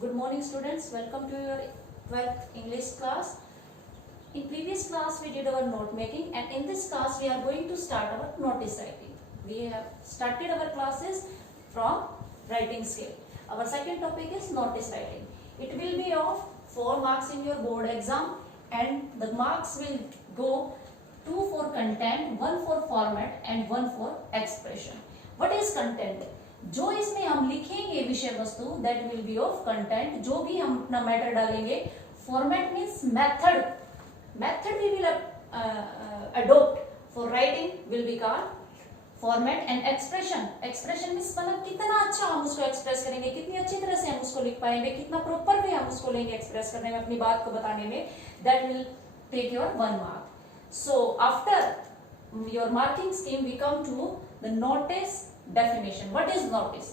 Good morning students, welcome to your 12th English class. In previous class we did our note making and in this class we are going to start our notice writing. We have started our classes from writing scale. Our second topic is notice writing. It will be of 4 marks in your board exam and the marks will go 2 for content, 1 for format and 1 for expression. What is content? जो इसमें हम लिखेंगे विषय वस्तु that will be of content. जो भी हम अपना मैटर डालेंगे. Format means method. Method we will adopt for writing will be called format. And expression. Expression means मतलब कितना अच्छा हम उसको एक्सप्रेस करेंगे, कितनी अच्छी तरह से हम उसको लिख पाएंगे, कितना प्रॉपर वे हम उसको लेंगे एक्सप्रेस करने में, अपनी बात को बताने में. That will take your 1 mark. So after your marking scheme we come to the notice definition. What is notice?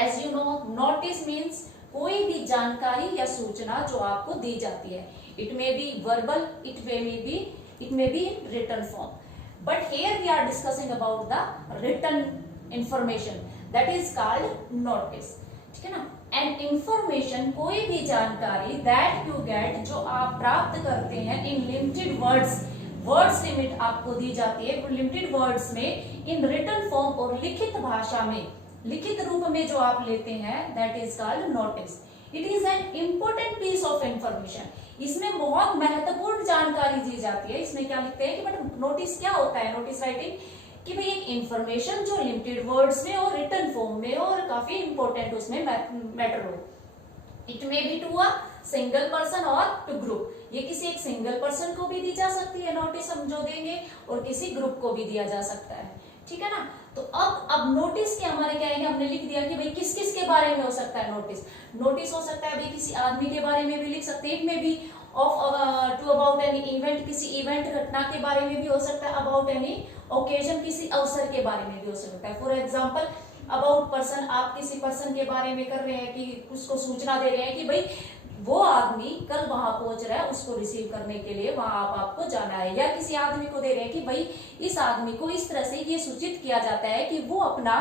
As you know, notice means कोई भी जानकारी या सूचना जो आपको दी जाती है. It may be verbal, it may be in written form. But here we are discussing about the written information that is called notice. ठीक है ना? And information कोई भी जानकारी that you get जो आप प्राप्त करते हैं in limited words. Words limit आपको दी जाती है लिमिटेड वर्ड्स में इन रिटन फॉर्म और लिखित भाषा में, लिखित रूप में जो आप लेते हैं that is called notice. It is an important piece of information. इसमें बहुत महत्वपूर्ण जानकारी दी जाती है. इसमें क्या लिखते हैं कि बट नोटिस क्या होता है, नोटिस राइटिंग कि भाई एक इंफॉर्मेशन जो लिमिटेड वर्ड्स में और रिटन फॉर्म में और काफी इंपॉर्टेंट उसमें मैटर हो. It may be to a single person और टू ग्रुप. ये किसी एक सिंगल पर्सन को भी दी जा सकती है नोटिस हम जो देंगे और किसी ग्रुप को भी दिया जा सकता है. ठीक है ना? तो अब नोटिस के हमारे क्या है, हमने लिख दिया कि भाई किस किस के बारे में हो सकता है नोटिस. नोटिस हो सकता है भाई किसी आदमी के बारे में भी लिख सकते हैं. इट में भी of to about any event, किसी इवेंट घटना के बारे में भी हो सकता है. अबाउट एनी ओकेजन, किसी अवसर के बारे में भी हो सकता है. फॉर एग्जाम्पल अबाउट पर्सन, आप किसी पर्सन के बारे में कर रहे हैं कि उसको सूचना दे रहे हैं कि भाई वो आदमी कल वहां पहुंच रहा है, उसको रिसीव करने के लिए वहां आपको जाना है. या किसी आदमी को दे रहे हैं कि भाई इस आदमी को इस तरह से ये सूचित किया जाता है कि वो अपना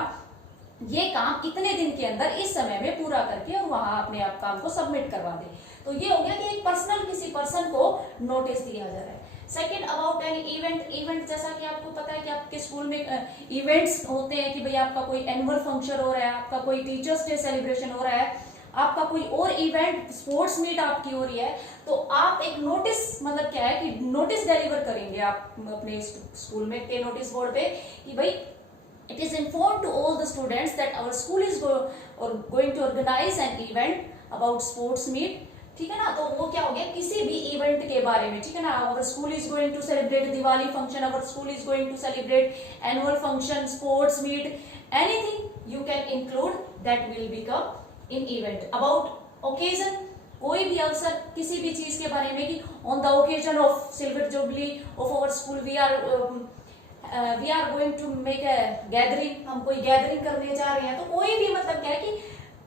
ये काम इतने दिन के अंदर इस समय में पूरा करके और वहां अपने आप काम को सबमिट करवा दे. तो ये हो गया कि एक पर्सनल किसी पर्सन को नोटिस दिया जा रहा है. Second about any event. Event जैसा कि आपको पता है कि आपके स्कूल में इवेंट्स होते हैं कि भाई आपका कोई एनुअल फंक्शन हो रहा है, आपका कोई टीचर्स डे सेलिब्रेशन हो रहा है, आपका कोई और इवेंट स्पोर्ट्स मीट आपकी हो रही है. तो आप एक नोटिस मतलब क्या है कि नोटिस डिलीवर करेंगे आप अपने स्कूल में के नोटिस बोर्ड पे कि भाई it is inform to all the students that our school is going to organize an event about sports meet. ठीक है ना? तो वो क्या हो गया किसी भी इवेंट के बारे में. ठीक है ना? Our school is going to celebrate Diwali function, our school is going to celebrate annual function, sports meet, anything you can include that will become in event. About occasion, कोई भी अवसर किसी भी चीज के बारे में कि on the occasion of silver jubilee of our school we are going to make a gathering, हम कोई गैदरिंग करने जा रहे हैं. तो कोई भी मतलब क्या है कि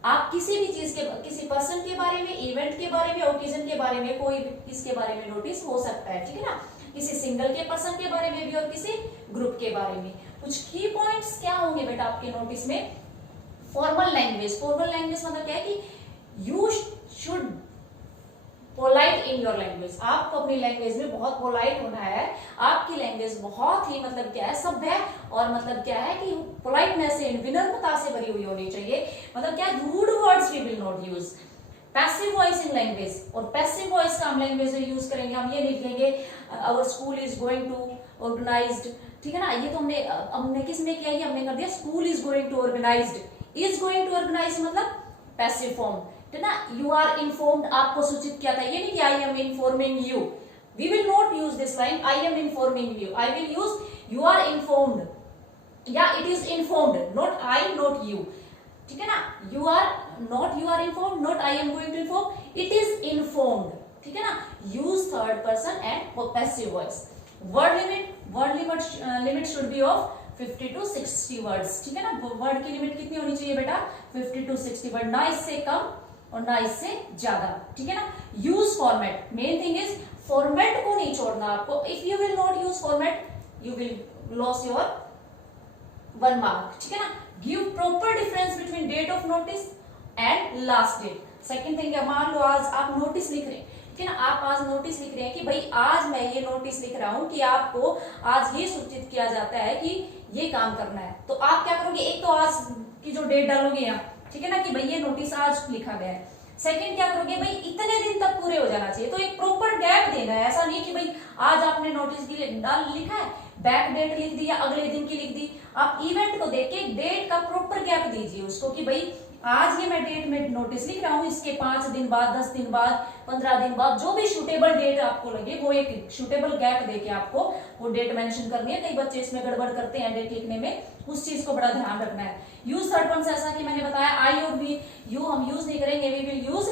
आप किसी भी चीज के, किसी पर्सन के बारे में, इवेंट के बारे में, ओकेजन के बारे में, कोई भी इसके बारे में नोटिस हो सकता है. ठीक है ना? किसी सिंगल के पर्सन के बारे में भी और किसी ग्रुप के बारे में. कुछ की पॉइंट्स क्या होंगे बेटा आपके नोटिस में. Formal language. फॉर्मल लैंग्वेज मतलब क्या है कि you should polite in your language. आपको अपनी लैंग्वेज में बहुत पोलाइट होना है. आपकी लैंग्वेज बहुत ही मतलब क्या है सभ्य और मतलब क्या है कि पोलाइटनेस से, विनम्रता से भरी हुई होनी चाहिए. मतलब क्या rude words we will not use. Passive voice in language. और पैसिव वॉइस का हम लैंग्वेज में यूज करेंगे. हम ये लिखेंगे our school is going to organized. ठीक है ना? ये तो हमने किस में किया, हमने कर दिया school is going to organized. Is going to organize मतलब पैसिव फॉर्म. है ना? यू आर इन्फॉर्म्ड, आपको सूचित किया था. ये नहीं कि I am informing you. We will not use this line I am informing you. I will use you are informed या it is informed, not I not you. ठीक है ना? You are not you are informed, not I am going to inform, it is informed. ठीक है ना? Use third person and passive voice. Word limit. Word limit should be of 50 to 60 words. ठीक है ना? Word की limit कितनी होनी चाहिए बेटा 50 to 60 वर्ड, ना इससे कम और ना इससे ज्यादा. ठीक है ना? Use format. Main thing is format को नहीं छोड़ना आपको. If you will not use format you will loss your 1 mark. ठीक है ना? Give proper difference between date of notice and last date. Second thing है, मान लो आज आप नोटिस लिख रहे हैं, ठीक है ना, आप आज नोटिस लिख रहे हैं कि भाई आज मैं ये नोटिस लिख रहा हूं कि आपको आज ये सूचित किया जाता है कि ये काम करना है। तो आप क्या करोगे, एक तो आज की जो डेट डालोगे यहाँ, ठीक है ना, कि भाई ये नोटिस आज लिखा गया है। सेकंड क्या करोगे, भाई इतने दिन तक पूरे हो जाना चाहिए, तो एक प्रॉपर गैप देना है। ऐसा नहीं कि भाई आज आपने नोटिस की डाल लिखा है, बैक डेट लिख दी या अगले दिन की लिख दी। आप इवेंट को देख के डेट का प्रॉपर गैप दीजिए उसको कि भाई आज ये मैं डेट में नोटिस लिख रहा हूँ, इसके 5 दिन बाद, 10 दिन बाद, 15 दिन बाद, जो भी सूटेबल डेट आपको लगे वो एक सूटेबल गैप देके आपको वो डेट मेंशन करनी है। कई बच्चे इसमें गड़बड़ करते हैं डेट लिखने में, उस चीज को बड़ा ध्यान रखना है। यूज थर्ड पर्सन, ऐसा कि मैंने बताया आई और वी, यू हम यूज नहीं करेंगे, we will use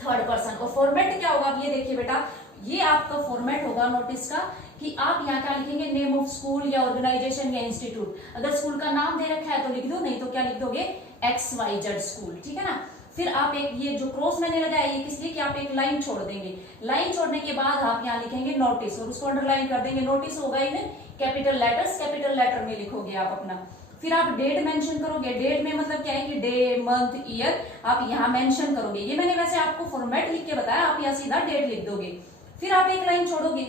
third person. और फॉर्मेट क्या होगा, अब ये देखिए बेटा, ये आपका फॉर्मेट होगा नोटिस का कि आप यहाँ क्या लिखेंगे, नेम ऑफ स्कूल या ऑर्गेनाइजेशन या इंस्टीट्यूट। अगर स्कूल का नाम दे रखा है तो लिख दो, नहीं तो क्या लिख दोगे, XYZ स्कूल, ठीक है ना। फिर आप एक ये जो क्रॉस मैंने लगाया ये किस लिए, कि आप एक लाइन छोड़ देंगे। लाइन छोड़ने के बाद आप यहाँ लिखेंगे नोटिस और उसको अंडरलाइन कर देंगे। नोटिस होगा in capital letters, capital letter में लिखोगे आप अपना। फिर आप डेट मेंशन करोगे। डेट में मतलब क्या है कि डे, मंथ, ईयर आप यहाँ मेंशन करोगे। ये मैंने वैसे आपको फॉर्मेट लिख के बताया, आप यहाँ सीधा डेट लिख दोगे। फिर आप एक लाइन छोड़ोगे,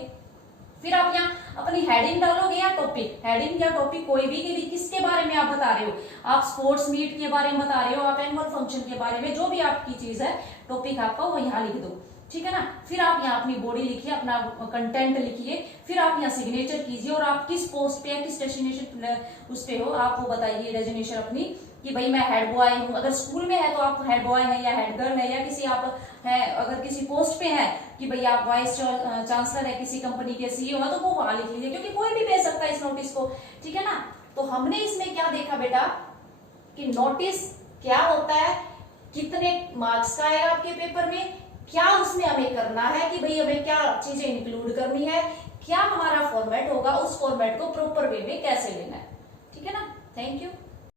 फिर आप यहाँ अपनी हेडिंग डालोगे या टॉपिक, हेडिंग या टॉपिक कोई भी, कि किसके बारे में आप बता रहे हो। आप स्पोर्ट्स मीट के बारे में बता रहे हो, आप एनुअल फंक्शन के बारे में, जो भी आपकी चीज है टॉपिक आपका, वो यहाँ लिख दो, ठीक है ना। फिर आप यहाँ अपनी बॉडी लिखिए, अपना कंटेंट लिखिए, फिर आप यहाँ सिग्नेचर कीजिए और आप किस पोस्ट पे या किस डेस्टिनेशन उस पे हो आप वो बताइए डेस्टिनेशन अपनी, कि भाई मैं हेड बॉय हूँ। अगर स्कूल में है तो आप हेड बॉय है या हेड गर्ल है, या किसी आप है अगर किसी पोस्ट पे है कि भाई आप वाइस चांसलर है किसी कंपनी के CEO है, तो वो वहां लिख लीजिए, क्योंकि कोई भी भेज सकता है इस नोटिस को, ठीक है ना। तो हमने इसमें क्या देखा बेटा कि नोटिस क्या होता है, कितने मार्क्स का है आपके पेपर में, क्या उसमें हमें करना है कि भाई हमें क्या चीजें इंक्लूड करनी है, क्या हमारा फॉर्मेट होगा, उस फॉर्मेट को प्रॉपर वे में कैसे लेना है, ठीक है ना। Thank you.